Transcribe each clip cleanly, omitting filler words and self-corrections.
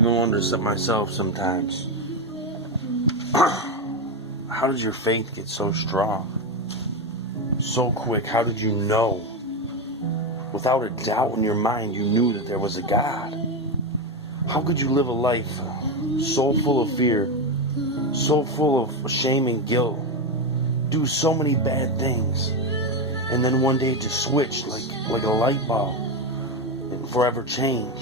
even wonder myself sometimes. How did your faith get so strong? So quick, how did you know? Without a doubt in your mind, you knew that there was a God. How could you live a life so full of fear, so full of shame and guilt, do so many bad things, and then one day just switch like a light bulb and forever change?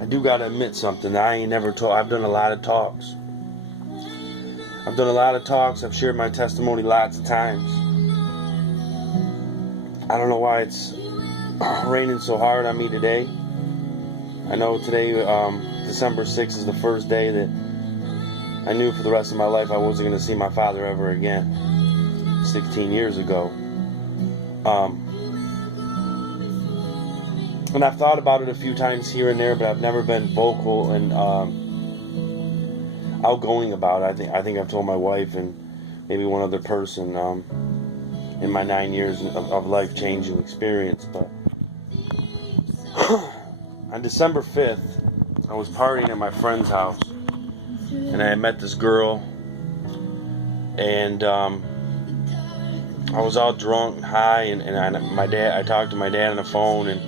I do gotta admit something. I ain't never told. I've done a lot of talks. I've shared my testimony lots of times. I don't know why it's raining so hard on me today. I know today, December 6th, is the first day that I knew for the rest of my life I wasn't going to see my father ever again. 16 years ago. And I've thought about it a few times here and there, but I've never been vocal and outgoing about it. I think I've told my wife and maybe one other person in my 9 years of life-changing experience. But on December 5th, I was partying at my friend's house, and I had met this girl, and I was all drunk and high, and I talked to my dad on the phone, and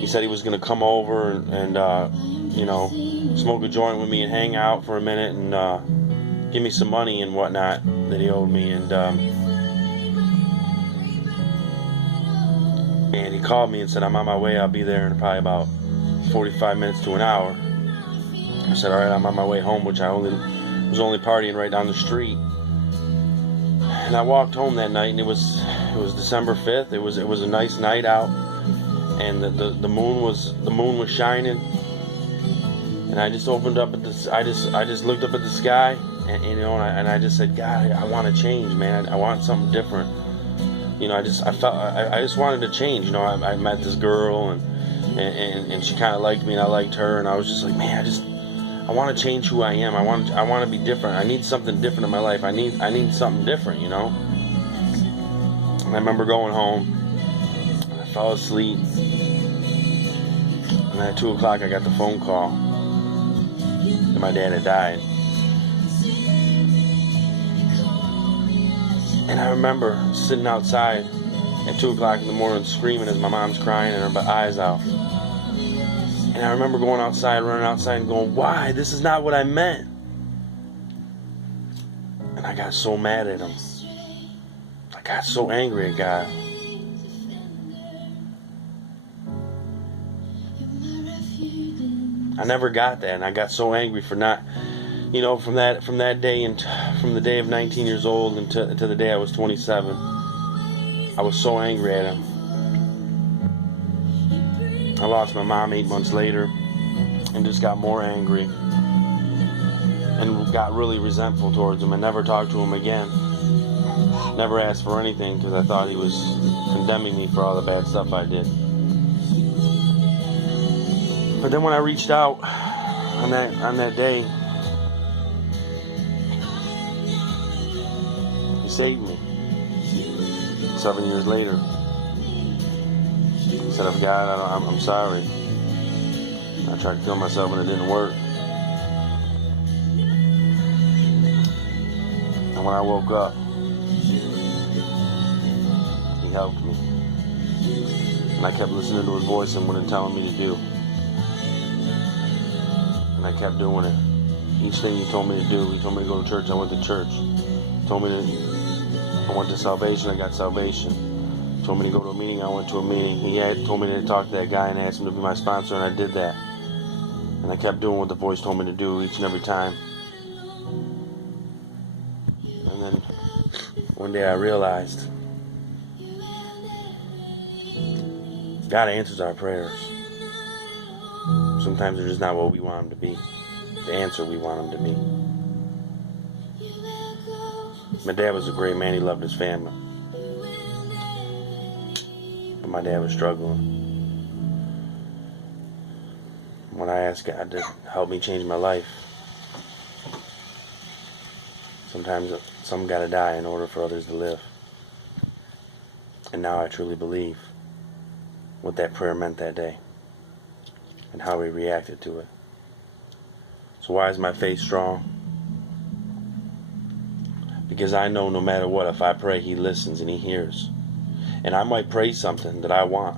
he said he was going to come over and smoke a joint with me and hang out for a minute and give me some money and whatnot that he owed me. And he called me and said, I'm on my way. I'll be there in probably about 45 minutes to an hour. I said, all right, I'm on my way home, which I was only partying right down the street. And I walked home that night, and it was December 5th. It was a nice night out, and the moon was shining. And I just opened up at this. I just looked up at the sky, and I just said, God, I want to change, man. I want something different. I just wanted to change. I met this girl, and she kind of liked me, and I liked her, and I was just like, man, I want to change who I am. I want to be different. I need something different in my life. I need something different, And I remember going home, and I fell asleep, and then at 2 o'clock I got the phone call that my dad had died. And I remember sitting outside at 2 o'clock in the morning screaming as my mom's crying and her eyes out. And I remember going outside, running outside and going, why? This is not what I meant. And I got so mad at him. I got so angry at God. I never got that, and I got so angry for not, from that day, and from the day of 19 years old until the day I was 27, I was so angry at him. I lost my mom 8 months later, and just got more angry, and got really resentful towards him. I never talked to him again. Never asked for anything because I thought he was condemning me for all the bad stuff I did. But then when I reached out on that day, he saved me. 7 years later, he said, God, I'm sorry. I tried to kill myself and it didn't work. And when I woke up, he helped me. And I kept listening to his voice and what he telling me to do. And I kept doing it. Each thing he told me to do, he told me to go to church, I went to church. He told me I went to salvation, I got salvation. He told me to go to a meeting, I went to a meeting. He told me to talk to that guy and ask him to be my sponsor, and I did that. And I kept doing what the voice told me to do each and every time. And then one day I realized God answers our prayers. Sometimes they're just not what we want them to be. The answer we want them to be. My dad was a great man. He loved his family. But my dad was struggling. When I asked God to help me change my life, sometimes some gotta die in order for others to live. And now I truly believe what that prayer meant that day. and how he reacted to it. So why is my faith strong? Because I know no matter what, if I pray, he listens and he hears. And I might pray something that I want,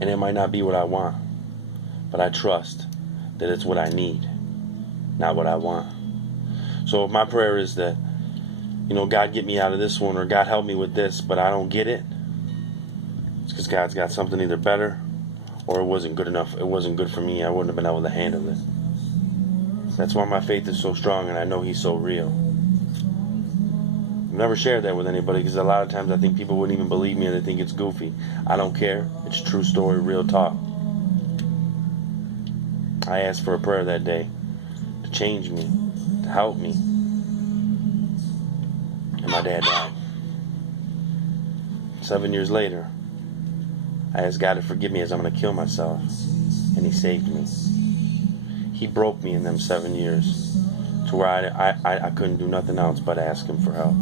and it might not be what I want, but I trust that it's what I need, not what I want. So if my prayer is that, God get me out of this one, or God help me with this, but I don't get it, it's because God's got something either better, or it wasn't good enough. It wasn't good for me. I wouldn't have been able to handle it. That's why my faith is so strong, and I know he's so real. I've never shared that with anybody, because a lot of times I think people wouldn't even believe me, and they think it's goofy. I don't care. It's true story, real talk. I asked for a prayer that day to change me, to help me, and my dad died. 7 years later, I asked God to forgive me as I'm going to kill myself, and he saved me. He broke me in them 7 years to where I couldn't do nothing else but ask him for help.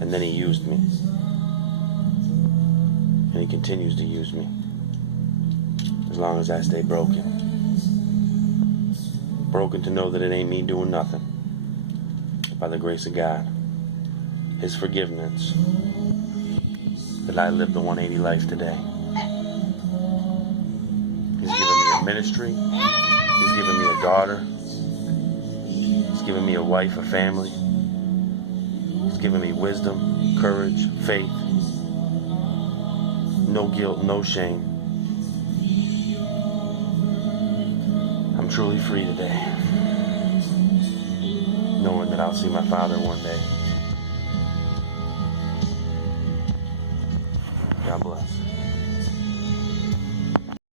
And then he used me, and he continues to use me as long as I stay broken. Broken to know that it ain't me doing nothing. By the grace of God, his forgiveness, that I live the 180 life today. He's given me a ministry. He's given me a daughter. He's given me a wife, a family. He's given me wisdom, courage, faith. No guilt, no shame. I'm truly free today, knowing that I'll see my Father one day. God bless.